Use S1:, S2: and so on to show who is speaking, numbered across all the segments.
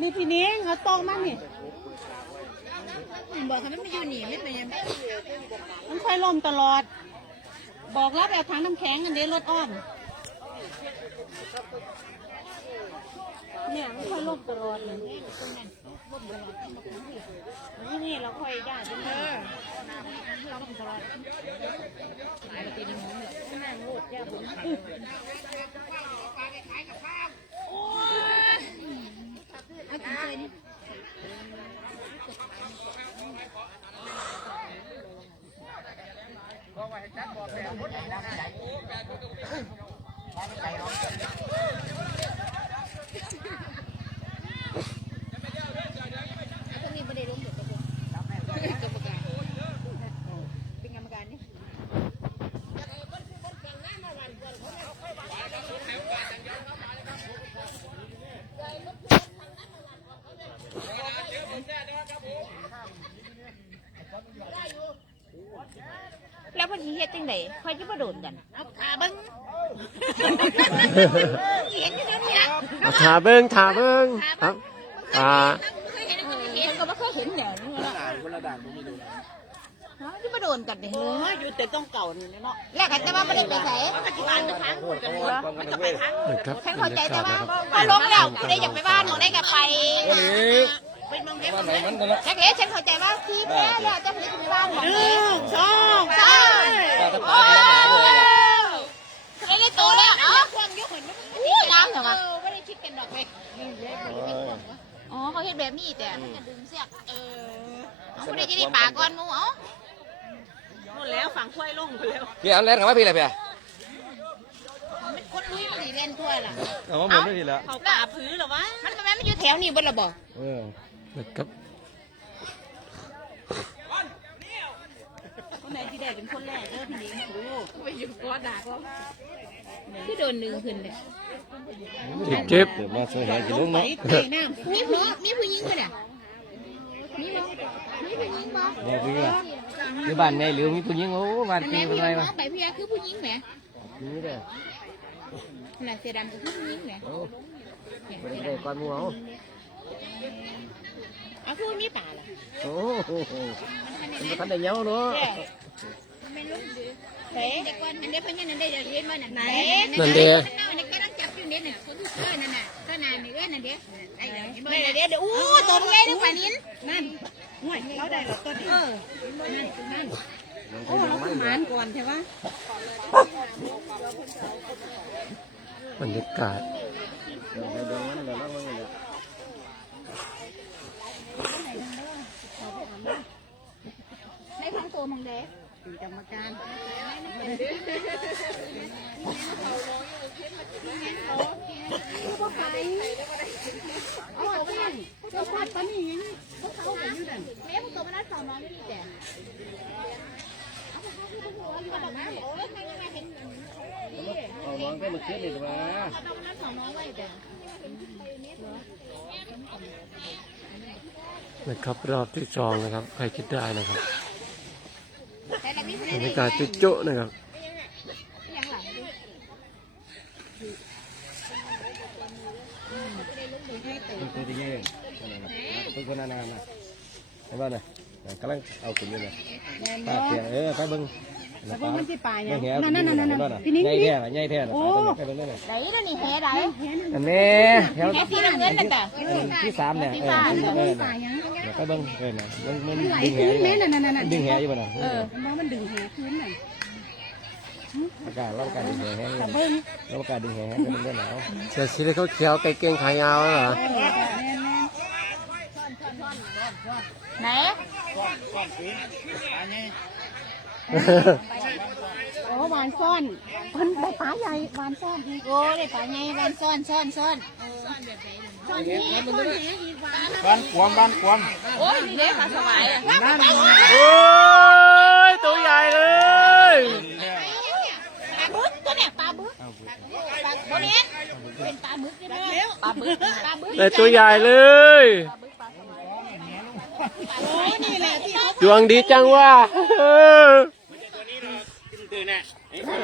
S1: นี่พี่นิ้งเอาโต๊ะมานี่
S2: บอกให้มันมาอยู่นี่ไม่เป็นยัง
S1: มันค่อยล่มตลอด บอกแล้วแบบถังน้ำแข็งกันเด้รถอ้อมเนี่ยมันค่อยล่มตลอดเลยนี่นี่เราค่อยได้เป็นเธอล่มตลอดหลายปีนึงนั่งโลดย่าผม
S2: เอากินเลยนี่ตรงนี้ไม่ได้ลงเดี๋ยวกรรมการเป็นกรรมการนี่
S3: แล้วเพิ่นสิเฮ็ ดจังได๋ค่อยสิบ่โดนกัน
S2: เอาขาเบิ้งเห็นอยู่เดี๋ยวนี้
S4: เอาถาเบิ้งถาเบิ้งครับอ่า
S2: เคยเห็นคน
S3: เห็นก็บ่เคยเห็นแนวนี้เนาะ
S5: ด่านคนละด่านผมมีดูนะ
S3: ฮะสิบ่โดนกันเด้
S1: เอออยู่แต่ต้องเก่านี่เนาะ
S3: แล้วก็จะว่าบ่ได้ไปไส
S2: ปัจจุบันเป็นครั้ง
S5: โทษเขาว่าป้องกันทั้งเว้ย
S4: นะครับ
S3: ฉัน
S4: บร
S3: เข้ารใจ
S4: ยากา
S3: แต่
S4: ศ
S3: ว่า
S4: นะครับ
S3: พอลงแล้วผู้ใดอยากไปบ้านหนูได้ก็ไป
S5: วันนี้
S2: เป็นมองเล็บ
S5: วันไหนมันกันละ
S3: จักเอ๋ฉันเข้าใจว่าที่แท้แล้วจะไปไปบ้านของ
S1: ห
S3: นี้
S1: นึ่งสอง
S3: ใช่อ้
S5: ตายแล้ว
S3: ยได้โตแล้วเอ้า
S2: ความยกเห็นมัน
S3: อู้น้ำเหรอวะ
S2: ไม่ได้คิดกันดอกเลย
S3: อ๋อเขาเฮ็ดแบบนี้แต่มันจะดึงเสียกเออเอาผู้ใดจะได้ปากก่อนหมูเอ้า
S1: หมดแล้วฝั่งค่อยลงไปแล้ว
S5: พี่อันแรกกับว่าพี่อะไรพี่
S2: มันคนลุยมันดีเล่นทั่วล่ะ
S5: เอาว่าหมุนได้ทีละ
S1: เขาป่าพื้นหรอวะ
S2: มันทำไมมันอยู่แถวนี้บนระบอ
S5: เออ
S4: ครับ
S1: คนไหนที่ได้เป็นคนแรกเด้อพี่นิ้งดู
S2: ไปอยู่ก้อนดากแล้วที่โดนหนึ่งขึ้นเลย
S4: เจ็บ
S5: เดี๋ยวมาสียหายกี่
S1: ล
S5: ลุ
S1: ง
S5: ง
S1: ไป
S5: เนาะ
S1: เตะน้ำ
S2: มีผู้หญิงมีผู้หญิงปะเนี่ยมีมั้มีผู้หญิงปะ
S5: เนี่ยพี่หรือบ้านไงหรือมีผู้หญิงโอ้บ้าน
S2: อัน
S5: ปี
S2: นี้
S5: เป็
S2: พี่
S5: นไร
S2: น้
S5: วะ
S2: องใบพี่คือผู้หญิงไหม
S5: นี่เด้อ
S2: น่ะเสื้อดำก็คือผู้หญิงไหม
S5: โอ้เป็นได้ก้อนหมูเอา
S2: เอาคือมีป่าล่ะ
S5: โอ้โหมันทันได้เงาเนาะ
S2: มันไม่รู้ดิเฮ้ยแต่ก่อนอันนี้เพิ่งยันนั่นได้เรียนมาน่ะไหน
S4: นั่นเด้
S2: อันนี้กำลังจับอยู่เนี่ยน่ะคนที่เออนั่นน่ะก็นานนี่เออนั่นเด้ไอ้เดี๋ยว
S3: ไม่ได้เดี๋ยวเดี๋ยวอู้ตัวใหญ่นึกว่านี้
S1: นั่นห่วยเราได้หรอตัวนี้
S2: เออนั่นนั่น
S1: โอ้เราขึ้นหมานก่อนใช่ปะ
S4: บรรยากาศ
S5: เดี๋ยวให้ดู มันเดี๋ยวเรามันเนี่ย
S2: ในของตัวมังเด้
S1: เป็นกรรมการเอาเอาไปเราพลาดปะนี่ยังพวกเขาเป็นอยู่นั่น
S2: แม่ของตัวมันน่าสอนน้องนี่แต่เอาดอกไม้โอ้ยไม่ไม่เห็น
S5: เอาน้องก็มาเช็ดเลยดีกว่า
S2: เอาดอกไม้สองน้องไว้แต่
S4: นะครับรอบที่สองนะครับใครคิดได้นะครับ
S2: แต่ละนี่
S4: บรรยากาศจุ๊ๆนะครับ
S2: ยังหลังดิ
S5: เป็นตัวที่เงี้ยเป็นคนนานๆนะเห็นป่ะเนี่ยกำลังเอาขึ้นอยู่เนี่ยปาเสียเออไปเบิ้ง
S1: แล้วพวกมันสิปลาเนี่ย
S5: แห้
S1: นั่นนั่นนั่นนั่นพี่นิ้ง
S5: ใหญ่
S1: พี่
S5: แท้ใหญ่แท้ไปเบิ้งเนี่ย
S3: ไหนแล้วนี่แห่ไหน
S5: อันนี้แถว
S3: แห่สีน้ำเงินนั่นแต่
S5: ที่สามเนี่ยเออเออ ไปเบิ้งเออเนี่ยมันมัน
S1: ไหล
S5: ดึงแห
S1: พื้น
S5: อยู่
S1: แม่นั่นนั่นนั่น
S5: ดึงแหอยู่ป่ะน่ะ
S1: เออมันมันดึงแหพื้นน่ะ
S5: อากาศเราอากาศดึงแหแห้ง
S1: แต่เบิ้ง
S5: เราอากาศดึงแหแห้งเป็นเรื่องหนาว
S4: เสื้อสีเขาเขียวๆกางเกงขายาวเหรอ
S1: แน่แน่
S3: ไหน
S1: โอ้หวานซ่อนมันได้ปลาใหญ่หวานซ่อนอีก
S2: โอ้ได้ป่าไงวันซ่อนซ่อนซ่อน
S1: ซ่อนนี้ซ่อนนี้อีกหวาน
S5: บ้านความบ้านความ
S3: โอ้ยนี่เด้ค่ะสบายอะ
S4: โอ้ยตัวใหญ่เลย
S2: ปลาบึกตัวเนี่ยปลาบึกปลาตัวนี้เป็นปลาบึกใช่ไหมปลาบึกปลาบึก
S4: แต่ตัวใหญ่เลย
S1: โอ้นี่แหละที่เขา
S4: ดวงดีจังว่าเออ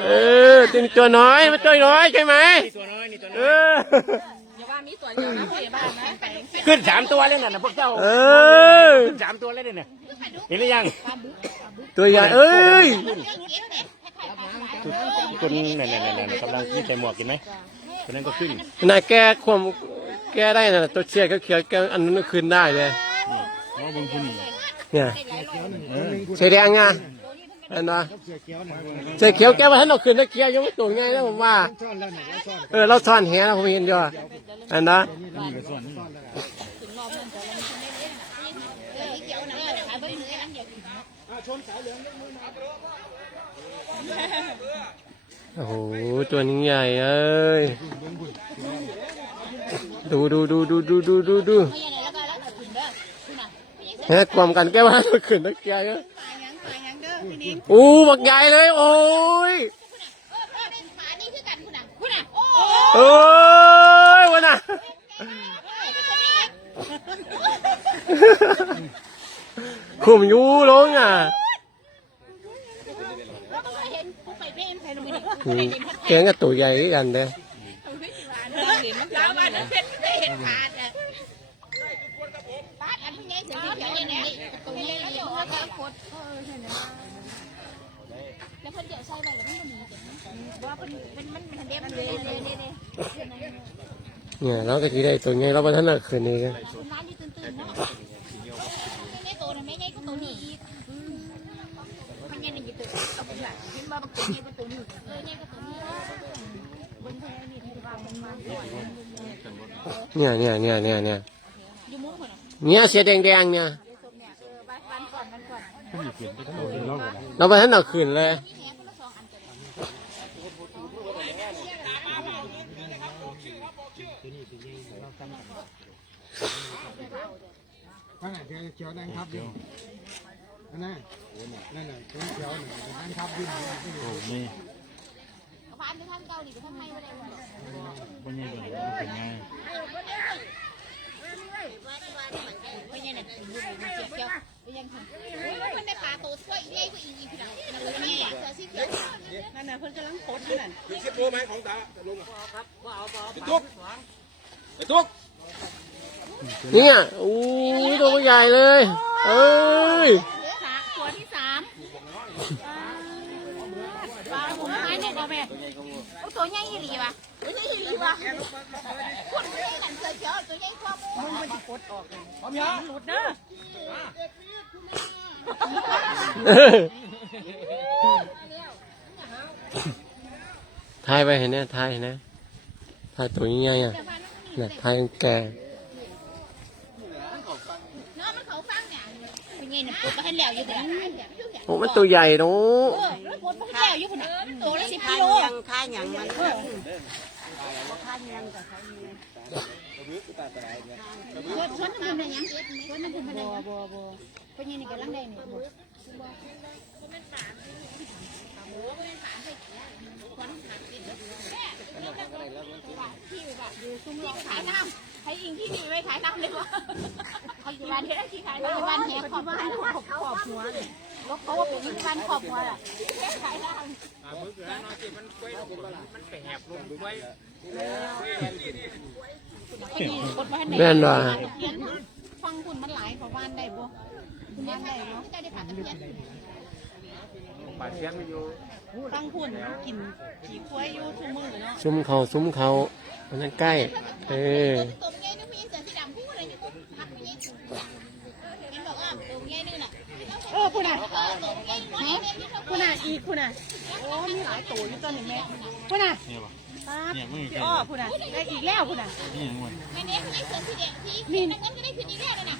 S4: เออตัวนี้ตัวน้อยมันตัวน้อยใช่ไหม
S5: ตัวน้อยนี่ตัว
S4: เอ
S5: น้อย
S4: อ
S5: มีตัวเดียวนะผู้ใหญ่บ้านนะไป
S6: ขึ้นสามตัวเลยน่ะนะพวกเจ้าเออ ขึ้นสามตัวเลยเนี่ยเห็นหรือยังตัวใหญ่เอ้ย
S2: เก็บเนี่ยให้ใครไปหลาย
S6: คนนั่นนั่นนั่นกำลังที่ใส่หมวกกินไหมคนนั้นก็ขึ้น
S4: นายแก้ความแก้ได้นะตัวเชียร์ก็เขียวแก้อันนั้นคืนได้เลย
S6: มองบนคุณ
S4: เนี่ยเสียแดงอ่ะอันนะเสียเขียวแก้มาให้เราคืนได้เขียวยังไม่ตัวง่ายนะผมว่า เออเราซ่อนแหนะผมเห็นอยู่อันนะ
S2: เอออีเกี่ยวนะขายไปเนื้ออันเดียว
S4: โอ้โหตัวนี้ใหญ่เอ้ยดูดูดูดูดูดูดูดู
S2: ไม่ยังไงแล้วก็แล้วแต่คุณเด้อคุณน่ะ
S4: แค่ความกันแก้ว่าให้เราคืนได้เขียว โอ้บักใหญ่เลย โอ้ย
S2: โอ้
S4: ยวันน่ะขุมยูลงอะ
S2: เก่
S4: งกับตัวใหญ่กันเด้อ
S5: คดเอ
S2: อใช่ไหมแล้วคนเดียวใช่ไหมแล้วมันหนีว่าเป็นเป็นมันเป็นเด็บเลยเลยเลยเนี่
S4: ยเราตะกี้ได้ตัวไงเราพัฒนาคืนนี้กัน
S2: น้ำที่ตื่นๆเนาไม่โตนะไม่ไงก็นี่อีกมันงอนนี่กี่ตัวก็ตัวนี้เนี่ยก็ตัวนี้
S4: เนี่ยเนี่ยเนี่ยเนี่ยเนี่ยเนี่ยเสียแดงๆเนี่ย เราไปให้หนักขืนเลย
S7: นั่นแหละเขียวนั่งทับดินนั่นน่ะนั่นแหละเขียวเขียวนั่งทับดิน
S6: โอ้ไม่
S2: พันจะท่านเกาหลีไปทำไมไม่ได้
S6: หรอกนี้เป็นไง
S2: ไม่ยังเนี่ยเจียวไม่ยังค่ะมันได้ปลาโตช่วยย้กูอีกอีกทีละนั่ยเนี่ยตัเขี
S5: นั่นะเพิ่นกำลังโคตรนั่น
S4: คือเช็ดตัวไหมของตาลุ
S2: งครับว่าเอาปลาไปทุกไปทุกเนี่ยอู้ตัวใหญ่เลยเอ้ย แม่โอ้ตัวใหญ่ยี่หลีว่ะตัวใหญ่ยี่หลีว่ะคนไม่ได้กันเสือเขียวตัวใหญ่กว่ามูมันจะโคตรออกเลยหลุดเด้อ
S4: ทายไปเห็นเนี่ยทายเห็นเนี่ยทายตัวใหญ่ๆอะเนี่ยทายแก่
S2: เนาะมันเขาฟังเนี่ยเป็นไงเนี่ยปวดมาให้แล้วอยู่เนี่ย
S4: โอ้มันตัวใหญ่เนาะ
S2: เออแล้วปวดมาให้แล้วอยู่คนน่ะตัวละสิบกิโล
S5: ยังค่ายังมัน
S2: ชวนชวนน้ำมันยังชวนน้ำมันยังบ่บ่บ่เป็นยังไงกันลังได้เนี่ยขายน้ำให้อิงที่นี่ไว้ขายน้ำเลยวะเขาอยู่บ้านเฮ็ดที่ขายน้ำบ้านแหกขอบขายขอบขอบหัว ลยรถเขาว่าเป็นบ้านขอบหัวล่ะขายน้ำ
S4: แม่นว่า
S2: ฟังคุณมันหลายกว่าบ้านได้บ่คุณบ้านได้เนาะได้ปากตะเพียน
S6: ปาดเสียงไม่อยู่
S5: ตั้งหุ่นกินขี่ควายอยู่ทุกมื้อเนาะ
S4: ซุ้มเขาซุ้มเขาอันนั้นใกล้ เออ
S2: เออ
S5: คุณน่ะ
S2: เออตัวใหญ่ตัวใหญ่ที่เขา
S5: คุณน่ะอีกคุณน่ะโอ้มีหลายตัวอยู่ตัวนี้แม่คุณน่ะ
S6: เนี่ยป่ะ
S5: ป้า
S6: เนี่ยมึง
S5: พี่อ้อคุณน่ะได้อีกแล้วคุณน่ะ
S6: นี่ยังไง
S2: ไม่เนี้ยไม่เสือสีแดงที่นี่น้ำเงินก็ได้คืนอีกแล้วนะ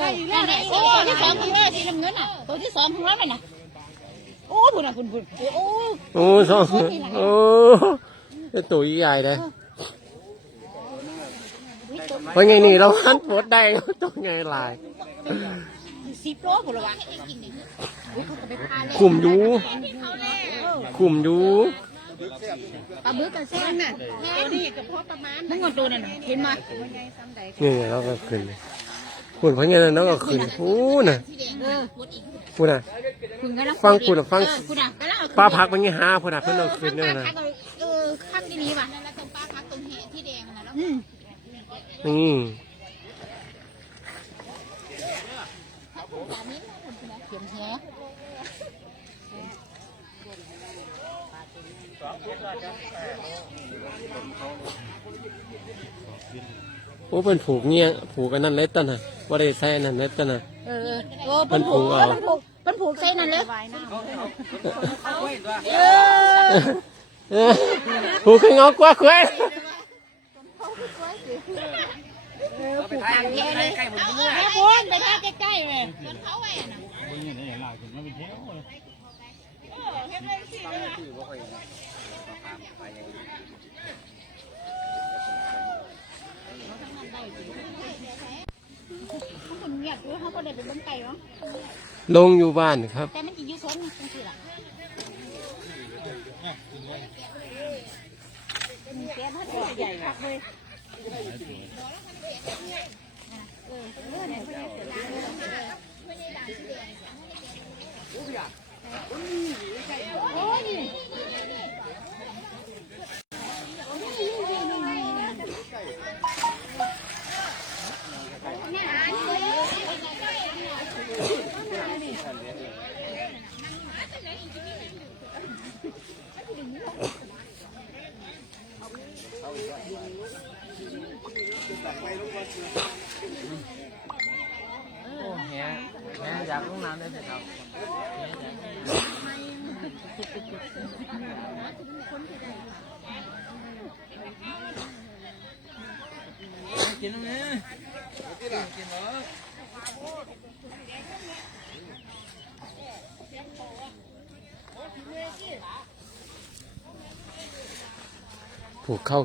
S5: ได้อีกแล้วได้อีก
S2: โอ้
S5: แล้ว
S2: ที่สองของเราสีน้ำเงินอะตัวที่สองของเราเลยนะโอ้คุณน่ะคุณคุณโอ้
S4: โอ้สองโอ้เป็นตัวใหญ่เลยเพราะไงนี่เราหันปวดได้ตัวไงลาย
S2: สิบโลคุณละวะ
S4: คุมอยูคุมอยู
S2: ปลาบึกกันแซ่บน่ะ
S5: นี่กับพ่อประมาณ
S2: นั่งก่อนตัวนั่นเห็นไหม
S4: นี่ไงเราก็ขึ้นพูดเพราะไงเราก็ขึ้นพูดน่ะ
S2: สีแดงเออพูดอีก
S4: พูดน่ะ
S2: คุณก็
S4: ฟังพูดน่ะฟัง
S2: คุณอะก็แล้ว
S4: ป้าพักมันงี้หาพูดน่ะเพื่อนเราขึ้นเนี่ยนะ
S2: เออข้างที่นี้ว่ะนั่นแหละตรงป้าพักตรงเหตุที่แดงน่ะแล้ว
S5: อืม
S4: อืม
S5: สามีมันเป็นเขียนแห
S4: โอ้เป็นผูกเงี้ยผูกกันนั่นเล็ดตันน่ะว่าได้ใส่อันนั่นเล็ดตันน่ะ
S5: เออเออเป็นผูกเป็นผูกเป็นผูกใส่นั่นเลย
S1: ไว้หน้า
S4: เออผูกขึ้นงอกว่าควาย
S6: ไปถ่ายใกล้ๆผมเมื่อ
S5: แม่บุญไปแค่ใกล้ๆเลย
S2: มันเงียบด้วยเขาก็ได้ไปเบิ้งไก่เนาะ
S4: ลงอยู่บ้านครับ
S2: แต่มันจะยืดท้นจังสิล่ะแกมันใหญ่คักเลย
S4: ผูกเข้าคือควายเถอะไงป่าเลยกเข้าคื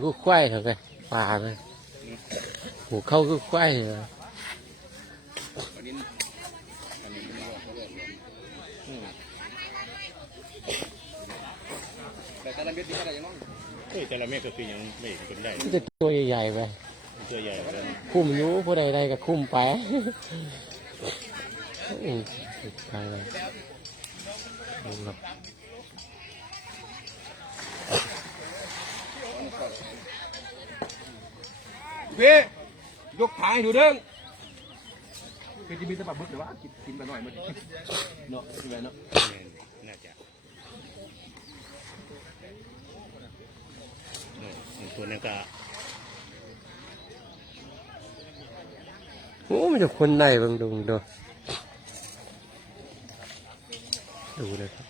S4: อควายเหรอ
S6: แต่ตะลัน เบ็ดดีอะไรยังง
S3: เฮ้ยแต่ละเมฆก็คือยังไม่เห็นคนได้
S4: มันจะตัวใหญ่ๆไป
S3: ตัวใหญ่กว่านั้น
S4: คุ้มอยู่ผู้ใดๆก็คุ้มไปอืมสุดท้ายแล้วดูครับ
S6: พี่ยกขาให้ดูเด้งคือจะมีแต่ปลาบึกหรือว่ากินกินไปหน่อยมันเนาะใช่ไหมเนาะ
S3: น่าจะเนี่ย ตัวนั้นก็
S4: โอ้มันจะคนได้บางดูดูดูเลยครับ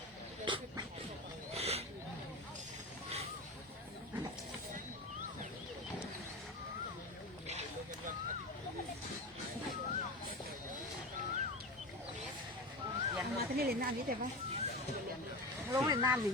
S1: มาที่นี่เล่นน้ำนี้แต่ปะลงเล่นน้ำนี่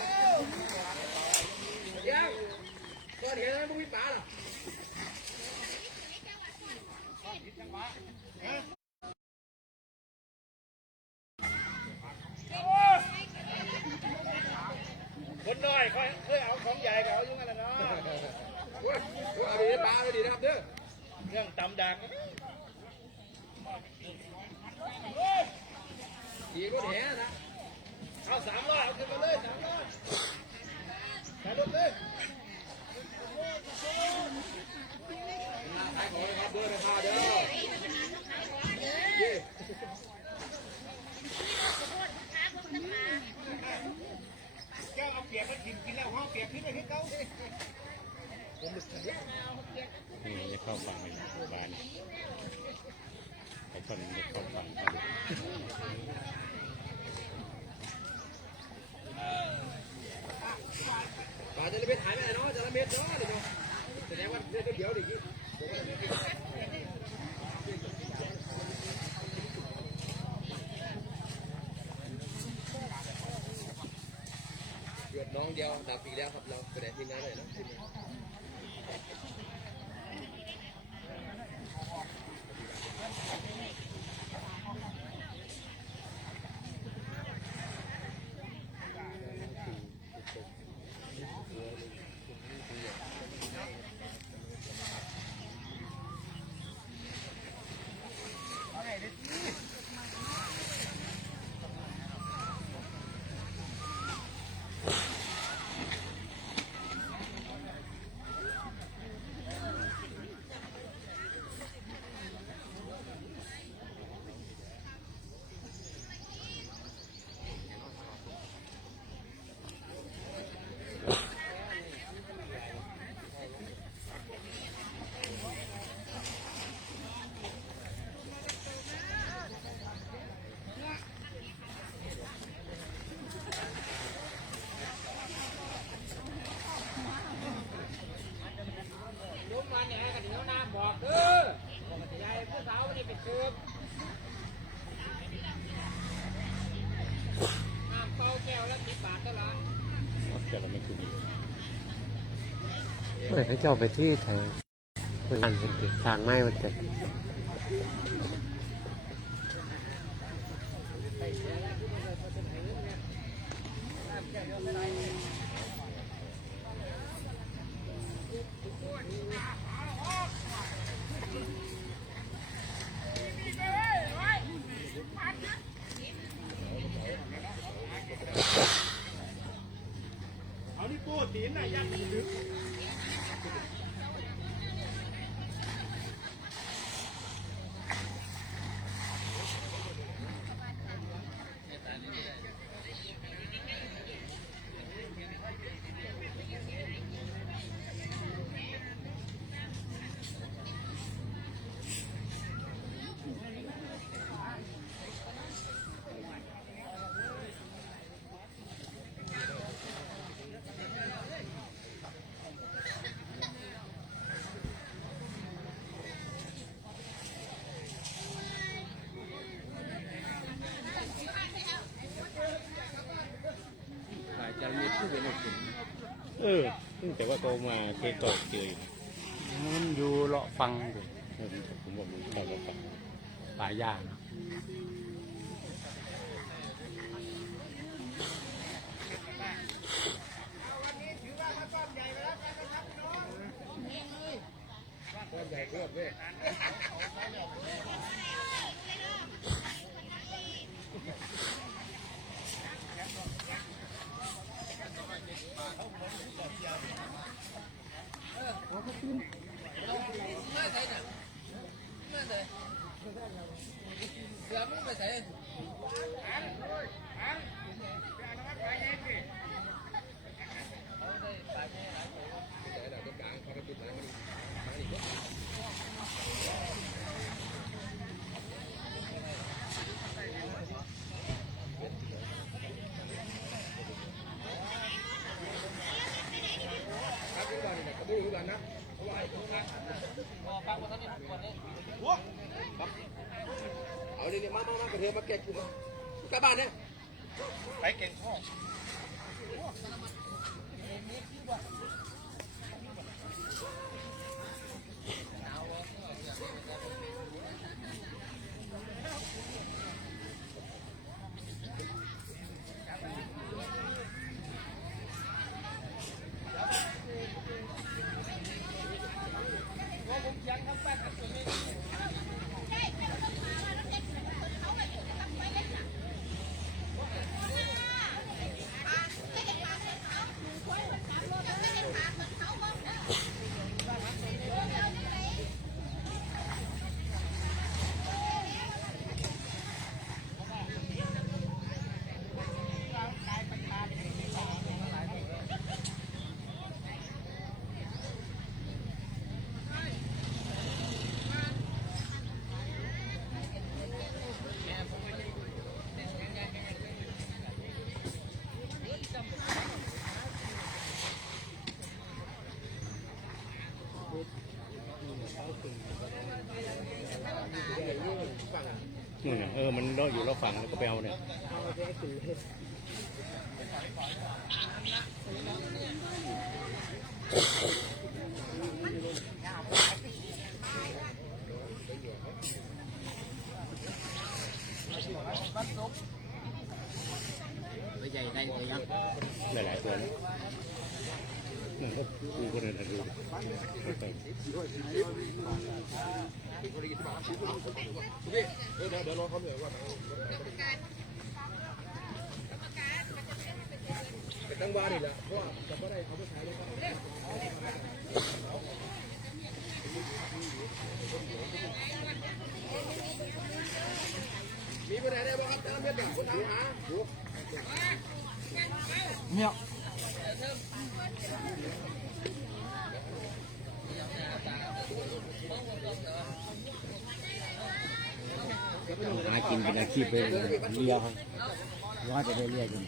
S6: สี่รุ่นแห่นะ
S1: เอา
S6: สามร้อยเอาขึ้นมาเล
S1: ย
S6: สามร้อยถ่ายรู
S4: ปเลยขายของนะครับเบ
S6: อร์ราคาเด้
S2: อแก้วเอาเปียกมากิ
S4: นกินแล้วห้องเปียกขึ้
S3: น
S2: ไปให้เขาน
S3: ี่จะเข้าฝั่งไปหมู่บ้านไอ้คนจะเข้าฝั่ง
S6: ปลาจะระเดหายไปไหนเนาะจะระเม็ดเนาะเดี๋ยวแสดงว่าเดี๋ยวเดี๋ยวดิหยดน้องเดียวดับปีแล้วครับเราแสดงทีมงานเลยนะทีมงาน
S3: เฮ้
S4: ยเจ้าไปที่ไทยเป็นอันเป็นติทางไม้มันเต็ม
S6: หายใจมีผู้เป็นคน
S3: เออแต่ว่าเขามาเคยตกเจออยู่
S2: มันอยู่เลาะฟังอยู่
S3: เออผมบอกมันเข้ามาฝั่ง
S2: ป่าย่าง
S6: เก่
S2: งพ่อ
S3: นู่นน่ะเออมันเลาะอยู่เราฝั่งแล้วก็ไปเอาเนี่ยหลายหลายๆตัวนะ นั่นก็กูก็เลยดู
S6: ตั้งว่านี่แหละเพราะว่าจะไม่ได้เขาไม่ใช้แล้วก็มีไปไหนได้บ้างครับตามเม็ดแบบคนตามหา
S7: เนี่ย
S3: หากินเป็นอาชีพเลยเรือว่าจะได้เรียกกัน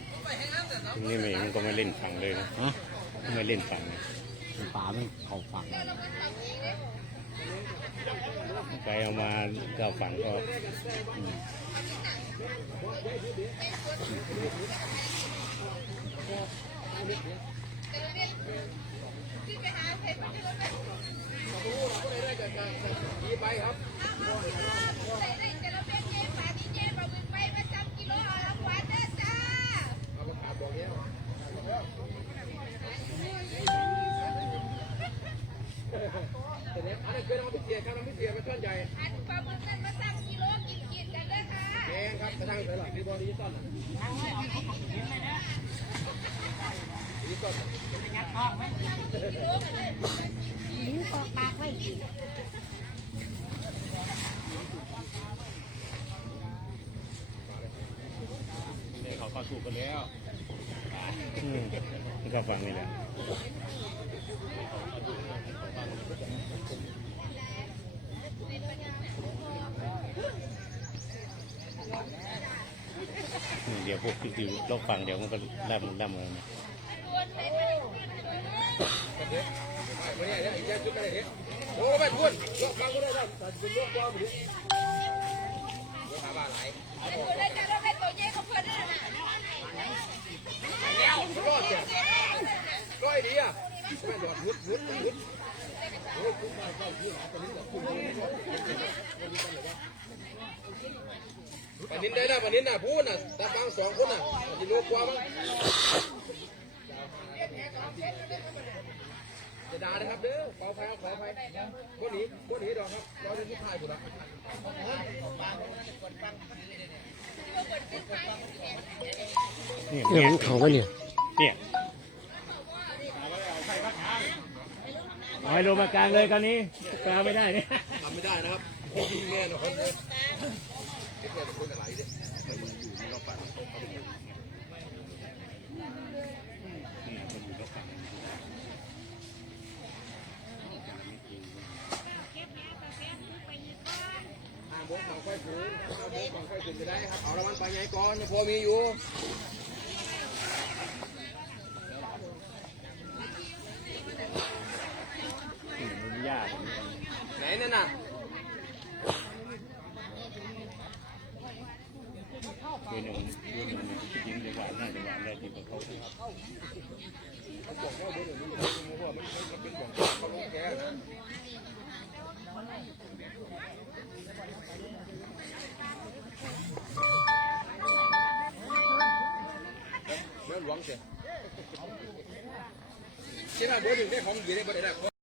S3: นี่ไม่มันก็ไม่เล่นฝั่งเลยนะฮะไม่เล่นฝั่งเลยป่าไม่เข้าฝั่งไปเอามาเก้าฝั่งก็อืม
S6: แต่ เสียครับน้ำพิเศษไปช่อนใหญ่อันปลาหมึกนั่นมาสั่งกิโลกินกินกันเลยค่ะแกงครับกระทั่งใส่หลักที่บอดี้ต้น
S2: นิ้วปอกปากไว้อีก
S3: เขาก็ถูกกันแล้วอืมก็ฝั่งนี่แหละนี่เดี๋ยว พวกฝั่งเดี๋ยวมันก็ล่ำล่ำเลยนะ
S6: วันนี้เนี่ยอีกอย่างจุดอะไรเนี่ยโอ้ไม่พูดยกฟังก็ได้ได้แต่เป็นยกตัวมันดิยกขาบ้าไหลรอดจ้ะร้อยดีอะแม่เดี๋ยวหุดหุดหุดโอ้ยคุ้มมาเข้าที่หาตอนนี้คุ้ม ปนินได้นะปนินน่ะพูดน่ะตาฟังสองคนน่ะจะรู้กว่ามั้งจะด่านะครับเด้อขออภัยขออภัยคนนี้คนนี้ดอกครับเราจะทุกทายหมละ
S3: เนี่ย
S4: เนี่ยมันเขาวะเนี่ย
S3: เนี่ย เอาให้ลงมากลางเลยตอนนี้กลางไม่ได้เนี่ย
S6: ทำไม่ได้นะครับยิงแน่นอนเลยเก็บเงินคนอะไรเนี่ยไปอยู่ที่เราปั่นห้าโมงบังไฟผูนห้าโมงบังไฟผูนจะได้ครับ เอาละมันไปไงก่อนพอมีอยู่
S3: เ